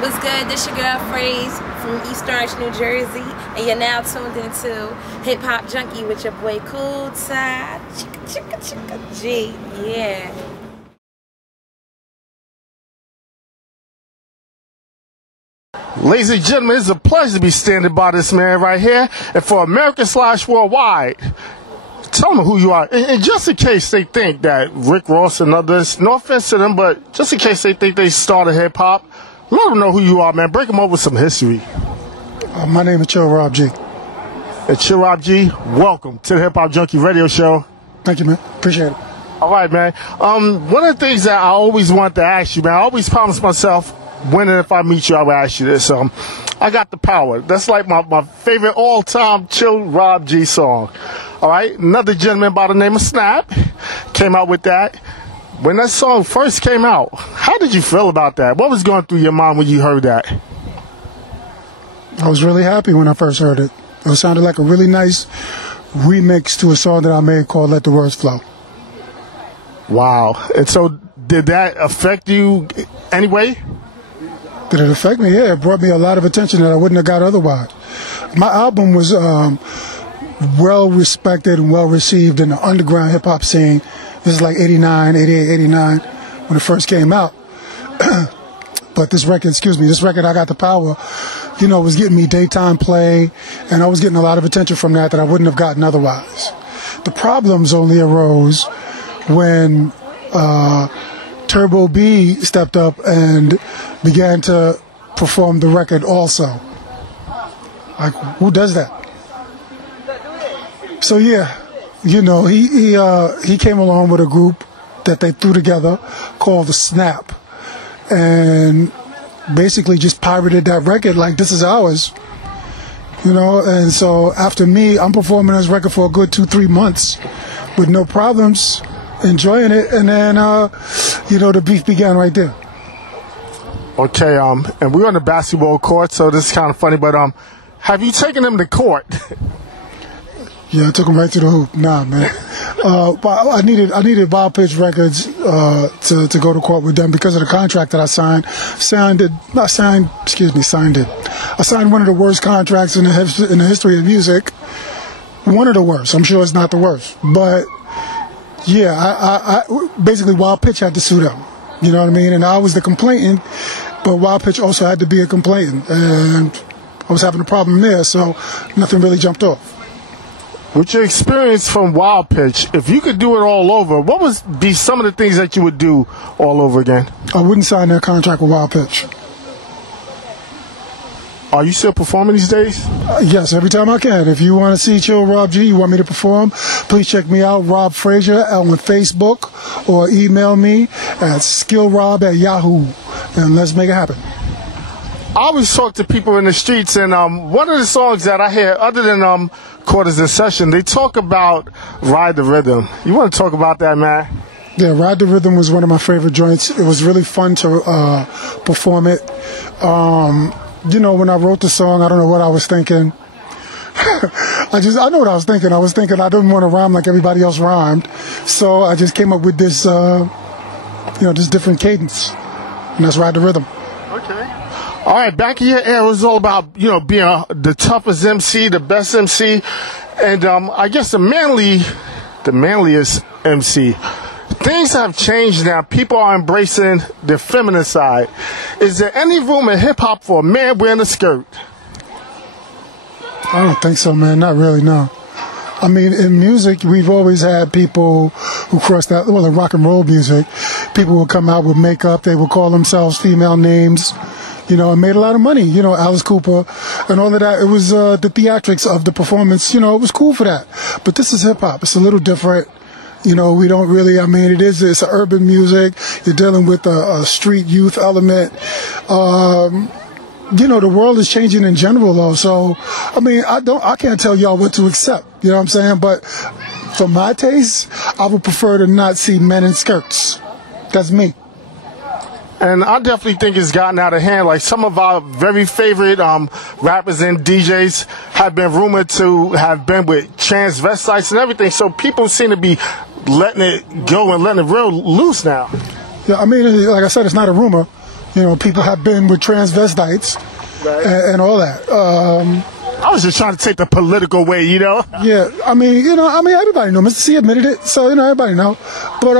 What's good? This your girl Phrase from East Orange, New Jersey, and you're now tuned into Hip Hop Junky with your boy Cool Side. Chicka chicka chicka G. Yeah. Ladies and gentlemen, it's a pleasure to be standing by this man right here. And for America/worldwide, tell them who you are. And just in case they think that Rick Ross and others, no offense to them, but just in case they think they started hip-hop, let them know who you are, man. Break them up with some history. My name is Chill Rob G. And Chill Rob G, welcome to the Hip Hop Junky radio show. Thank you, man. Appreciate it. All right, man. One of the things that I always wanted to ask you, man, I always promised myself, when and if I meet you, I will ask you this. I Got the Power. That's like my favorite all-time Chill Rob G song. All right? Another gentleman by the name of Snap came out with that. When that song first came out, how did you feel about that? What was going through your mind when you heard that? I was really happy when I first heard it. It sounded like a really nice remix to a song that I made called Let the Words Flow. Wow. And so did that affect you anyway? Did it affect me? Yeah, it brought me a lot of attention that I wouldn't have got otherwise. My album was well respected and well received in the underground hip hop scene. This is like 89, 88, 89 when it first came out. But this record, I Got the Power, you know, was getting me daytime play, and I was getting a lot of attention from that I wouldn't have gotten otherwise. The problems only arose when Turbo B stepped up and began to perform the record also. Like, who does that? So yeah, you know, he came along with a group that they threw together called the Snap, and basically just pirated that record like this is ours, you know. And so after me, I'm performing this record for a good 2-3 months with no problems, enjoying it, and then you know, the beef began right there. Okay, and we're on the basketball court, so this is kind of funny, but have you taken them to court? Yeah, I took them right to the hoop. Nah, man. But I needed Wild Pitch Records to go to court with them because of the contract that I signed. Signed it. I signed one of the worst contracts in the history of music. One of the worst. I'm sure it's not the worst, but yeah, I basically Wild Pitch had to sue them. You know what I mean? And I was the complainant, but Wild Pitch also had to be a complainant, and I was having a problem there, so nothing really jumped off. With your experience from Wild Pitch, if you could do it all over, what would be some of the things that you would do all over again? I wouldn't sign that contract with Wild Pitch. Are you still performing these days? Yes, every time I can. If you want to see Chill Rob G, you want me to perform, please check me out, Rob Frazier, on Facebook, or email me at skillrob@yahoo, and let's make it happen. I always talk to people in the streets, and one of the songs that I hear, other than Quarters in Session, they talk about Ride the Rhythm. You want to talk about that, man? Yeah, Ride the Rhythm was one of my favorite joints. It was really fun to perform it. You know, when I wrote the song, I don't know what I was thinking. I know what I was thinking. I was thinking I didn't want to rhyme like everybody else rhymed, so I just came up with this, you know, this different cadence, and that's Ride the Rhythm. Okay. All right, back in your era, it was all about, you know, being the toughest MC, the best MC, and I guess the manliest MC. Things have changed now. People are embracing the feminine side. Is there any room in hip-hop for a man wearing a skirt? I don't think so, man. Not really, no. I mean, in music, we've always had people who cross that, well, in rock and roll music, people will come out with makeup. They will call themselves female names, you know, and made a lot of money. You know, Alice Cooper and all of that. It was the theatrics of the performance. You know, it was cool for that. But this is hip-hop. It's a little different. You know, we don't really, I mean, it's an urban music. You're dealing with a street youth element. You know, the world is changing in general, though. So, I mean, I can't tell y'all what to accept. You know what I'm saying? But for my taste, I would prefer to not see men in skirts. That's me. And I definitely think it's gotten out of hand. Like, some of our very favorite rappers and DJs have been rumored to have been with transvestites and everything. So people seem to be letting it go and letting it real loose now. Yeah, I mean, like I said, it's not a rumor. You know, people have been with transvestites and all that. I was just trying to take the political way, you know. Yeah, I mean, everybody know. Mr. C admitted it, so everybody know. But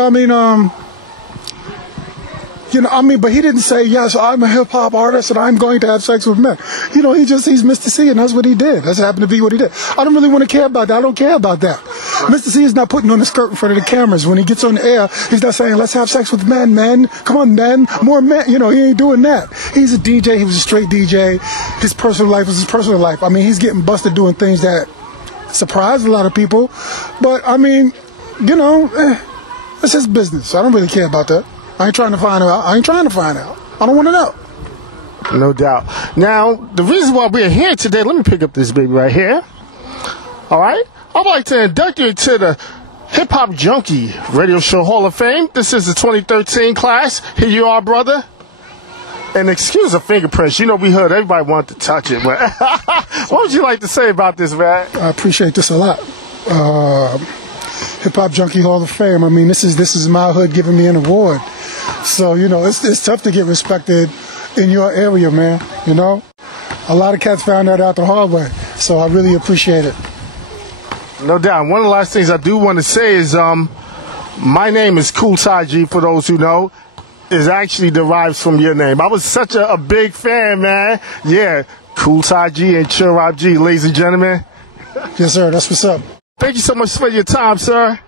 but he didn't say, yes, I'm a hip-hop artist and I'm going to have sex with men. He's Mr. C, and that's what he did. That's happened to be what he did. I don't really want to care about that. I don't care about that. Mr. C is not putting on the skirt in front of the cameras. When he gets on the air, he's not saying, let's have sex with men. Come on, men. More men. He ain't doing that. He's a DJ. He was a straight DJ. His personal life was his personal life. I mean, he's getting busted doing things that surprised a lot of people. But, it's his business. I don't really care about that. I ain't trying to find out. I don't want to know. No doubt. Now, the reason why we're here today, let me pick up this baby right here. All right? I'd like to induct you to the Hip Hop Junky Radio Show Hall of Fame. This is the 2013 class. Here you are, brother. And excuse the fingerprints. We heard everybody wanted to touch it. But what would you like to say about this, man? I appreciate this a lot. Hip Hop Junky Hall of Fame. I mean, this is my hood giving me an award. So, it's tough to get respected in your area, man. A lot of cats found that out the hard way. So I really appreciate it. No doubt. One of the last things I do want to say is my name is Kool Ty G, for those who know. Is actually derives from your name. I was such a big fan, man. Yeah, Kool Ty G and Chill Rob G, ladies and gentlemen. Yes, sir. That's what's up. Thank you so much for your time, sir.